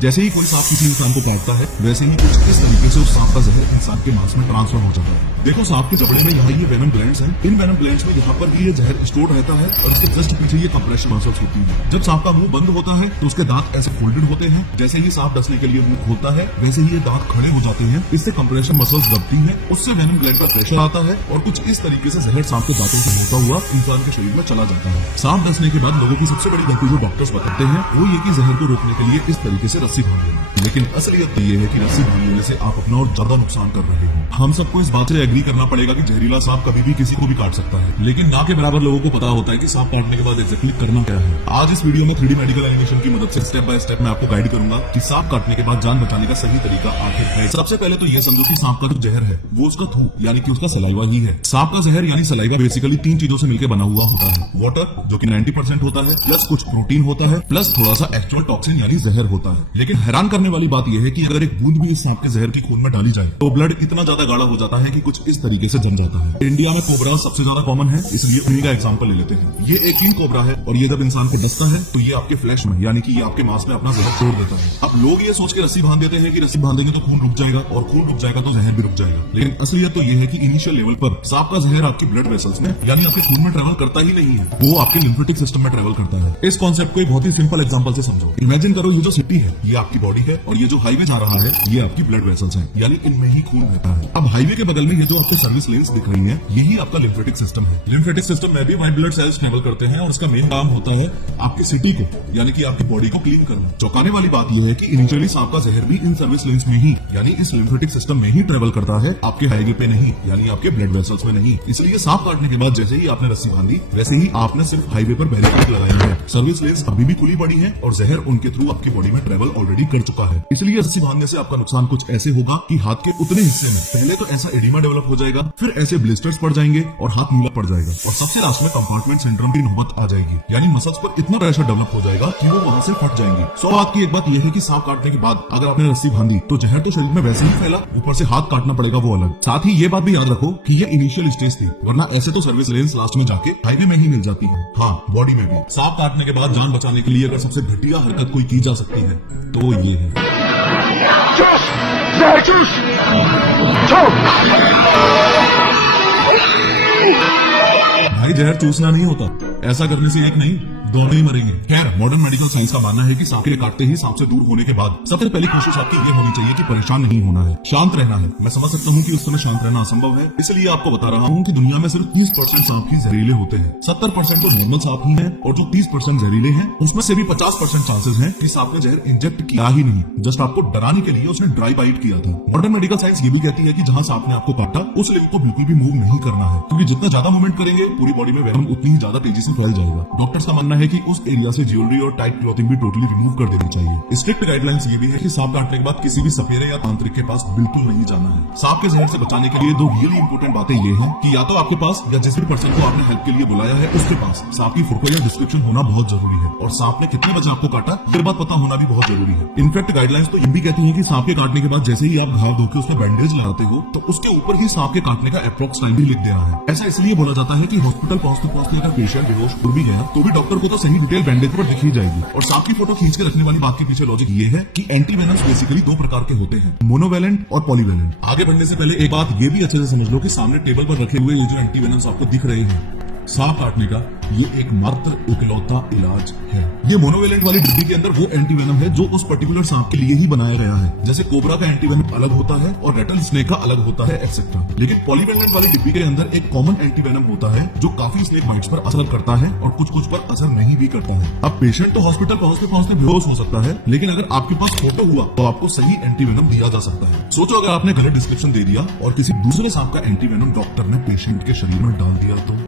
जैसे ही कोई सांप किसी इंसान को काटता है वैसे ही कुछ इस तरीके से उस सांप का जहर इंसान के मांस में ट्रांसफर हो जाता है। देखो सांप के जबड़े में यहाँ ये वेनम ग्लैंड्स हैं। इन वेनम ग्लैंड्स में यहाँ पर भी ये जहर स्टोर रहता है और इसके जस्ट पीछे ये कंप्रेशन मसल्स होती है। जब सांप का मुंह बंद होता है तो उसके दांत ऐसे फोल्डेड होते हैं। जैसे ही सांप डसने के लिए मुंह खोलता है वैसे ही ये दांत खड़े हो जाते हैं। इससे कंप्रेशन मसल्स दबती है, उससे वेनम ग्लैंड पर प्रेशर आता है और कुछ इस तरीके से जहर सांप के दांतों से होता हुआ इंसान के शरीर में चला जाता है। सांप डसने के बाद लोगों की सबसे बड़ी गलती जो डॉक्टर्स बताते हैं वो ये कि जहर को रोकने के लिए इस तरीके से रस्सी बांध लेना, लेकिन असलियत ये है कि रस्सी बांध लेने से आप अपना और ज्यादा नुकसान कर रहे हो। हम सबको इस बात से एग्री करना पड़ेगा कि जहरीला सांप कभी भी किसी को भी काट सकता है, लेकिन ना के बराबर लोगों को पता होता है कि सांप काटने के बाद एग्जैक्टली करना क्या है। आज इस वीडियो में 3D मेडिकल एनिमेशन की मदद से स्टेप बाय स्टेप मैं आपको गाइड करूंगा कि सांप काटने के बाद जान बचाने का सही तरीका आखिर है। सबसे पहले तो ये समझो कि सांप का जो जहर है वो उसका थू यानी कि उसका सलाइवा ही है। सांप का जहर यानी सलाइवा बेसिकली 3 चीजों से मिलकर बना हुआ होता है। वाटर जो कि 90% होता है, प्लस कुछ प्रोटीन होता है, प्लस थोड़ा सा एक्चुअल टॉक्सिन यानी जहर होता है। लेकिन हैरान करने वाली बात यह है कि अगर एक बूंद भी इस सांप के जहर की खून में डाली जाए तो ब्लड इतना ज्यादा गाढ़ा हो जाता है कि कुछ इस तरीके से जम जाता है। इंडिया में कोबरा सबसे ज्यादा कॉमन है, इसलिए उन्हीं का एग्जांपल ले लेते हैं। ये एक किंग कोबरा है और ये जब इंसान को डसता है तो ये आपके फ्लैश में यानी कि ये आपके मांस में अपना जहर छोड़ देता है। अब लोग ये सोच के रस्सी बांध देते हैं कि रस्सी बांधेंगे तो खून रुक जाएगा और खून रुक जाएगा तो जहर भी रुक जाएगा, लेकिन असलियत तो ये है कि इनिशियल लेवल पर सांप का जहर आपकी ब्लड वेसल्स में यानी आपके खून में ट्रेवल करता ही नहीं है, वो आपके लिम्फेटिक सिस्टम में ट्रेवल करता है। इस कॉन्सेप्ट को एक बहुत ही सिंपल एग्जांपल से समझो। इमेजिन करो ये जो सिटी है ये आपकी बॉडी है और ये जो हाईवे जा रहा है ये आपकी ब्लड वेसल्स है, यानी इनमें ही खून रहता है। अब हाईवे के बगल में ये जो आपको सर्विस लेन्स दिख रही है यही आपका लिम्फेटिक सिस्टम है। लिम्फेटिक सिस्टम में भी व्हाइट ब्लड सेल्स ट्रेवल करते हैं और इसका मेन काम होता है आपकी सिटी को यानी कि आपकी बॉडी को क्लीन करना। चौंकाने वाली बात यह है कि इनिशियली सांप का जहर भी इन सर्विस लेन्स में ही यानी इस लिम्फेटिक सिस्टम में ही ट्रेवल करता है, आपके हाईवे पे नहीं यानी आपके ब्लड वेसल्स में नहीं। इसलिए सांप काटने के बाद जैसे ही आपने रस्सी बांधी वैसे ही आपने सिर्फ हाईवे पर बैरिकेड लगाई है, सर्विस लेन्स अभी भी खुली पड़ी है और जहर उनके थ्रू आपकी बॉडी में ट्रेवल ऑलरेडी कर चुका है। इसलिए रस्सी बांधने से आपका नुकसान कुछ ऐसे होगा कि हाथ के उतने हिस्से में पहले तो ऐसा एडिमा डेवलप हो जाएगा, फिर ऐसे ब्लिस्टर्स पड़ जाएंगे और हाथ नीला पड़ जाएगा और सबसे लास्ट में कंपार्टमेंट सिंड्रोम की नौबत आ जाएगी, यानी मसल्स पर इतना प्रेशर डेवलप हो जाएगा कि वो वहां से फट जाएंगे। सो बात की एक बात यह है कि सांप काटने के बाद अगर आपने रस्सी बांधी तो जहर तो शरीर में वैसे ही फैला, ऊपर से हाथ काटना पड़ेगा वो अलग। साथ ही ये बात भी याद रखो कि ये इनिशियल स्टेज थी, वरना ऐसे तो सर्विस लेन्स लास्ट में जाके हाईवे में ही मिल जाती है। हाँ, बॉडी में भी। सांप काटने के बाद जान बचाने के लिए अगर सबसे घटिया हरकत कोई की जा सकती है तो वो ये है। भाई जहर चूसना नहीं होता, ऐसा करने से एक नहीं दोनों ही मरेंगे। खैर मॉडर्न मेडिकल साइंस का मानना है कि सांप के काटते ही सांप से दूर होने के बाद सबसे पहली कोशिश आपकी ये होनी चाहिए कि परेशान नहीं होना है, शांत रहना है। मैं समझ सकता हूँ कि उस समय शांत रहना असंभव है, इसलिए आपको बता रहा हूँ कि दुनिया में सिर्फ 30% सांप ही जहरीले होते हैं, 70% तो नॉर्मल सांप ही है और जो 30% जहरीले हैं उसमें से भी 50% चांसेस है कि सांप ने जहर इंजेक्ट किया ही नहीं, जस्ट आपको डराने के लिए उसने ड्राई बाइट किया था। मॉडर्न मेडिकल साइंस ये भी कहती है कि जहाँ सांप ने आपको काटा उस लिंक को बिल्कुल भी मूव नहीं करना है, क्योंकि जितना ज्यादा मूवमेंट करेंगे पूरी बॉडी में वेनम उतनी ही ज्यादा तेजी से फैल जाएगा। डॉक्टर्स का मानना है कि उस एरिया से ज्वेलरी और टाइट क्लॉथिंग भी टोटली रिमूव कर देनी चाहिए। स्ट्रिक्ट गाइडलाइंस ये भी है कि सांप काटने के बाद किसी भी सपेरे या तांत्रिक के पास बिल्कुल नहीं जाना है। सांप के जहर से बचाने के लिए 2 रियली इंपोर्टेंट बातें ये हैं कि या तो आपके पास या जिस भी पर्सन को आपने हेल्प के लिए बुलाया है उसके पास सांप की फोटो या डिस्क्रिप्शन होना बहुत जरूरी है और सांप ने कितने बजे आपको काटा ये बात पता होना भी बहुत जरूरी है। इनफैक्ट गाइडलाइंस तो ये भी कहती है कि सांप के काटने के बाद जैसे ही आप घाव धोके उसमें बैंडेज लगाते हो तो उसके ऊपर ही सांप के काटने का अप्रोक्स टाइम भी लिख देना है। ऐसा इसलिए बोला जाता है कि हॉस्पिटल पहुंचते अगर पेशेंट बेहोश हो भी गया तो भी डॉक्टर को तो सही डिटेल बैंडेज पर दिखी जाएगी। और सांप की फोटो खींच के रखने वाली बात के पीछे लॉजिक ये है कि एंटीवेनम्स बेसिकली 2 प्रकार के होते हैं, मोनोवेलेंट और पॉलीवेलेंट। आगे बढ़ने से पहले एक बात ये भी अच्छे से समझ लो कि सामने टेबल पर रखे हुए ये जो एंटीवेनम्स आपको दिख रहे हैं सांप काटने का ये एकमात्र इकलौता इलाज है। ये मोनोवेलेंट वाली डिब्बी के अंदर वो एंटीवेनम है जो उस पर्टिकुलर सांप के लिए ही बनाया गया है। जैसे कोबरा का एंटीवेनम अलग होता है और रेटल स्नेक का अलग होता है एक्सेट्रा। लेकिन पॉलीवेलेंट वाली डिब्बी के अंदर एक कॉमन एंटीवेनम होता है जो काफी स्नेक बाइट्स पर असर करता है और कुछ पर असर नहीं भी करता है। अब पेशेंट तो हॉस्पिटल पहुंचते बेहोश हो सकता है, लेकिन अगर आपके पास फोटो हुआ तो आपको सही एंटीवेनम दिया जा सकता है। सोचो अगर आपने गलत डिस्क्रिप्शन दे दिया और किसी दूसरे सांप का एंटीवेनम डॉक्टर ने पेशेंट के शरीर में डाल दिया तो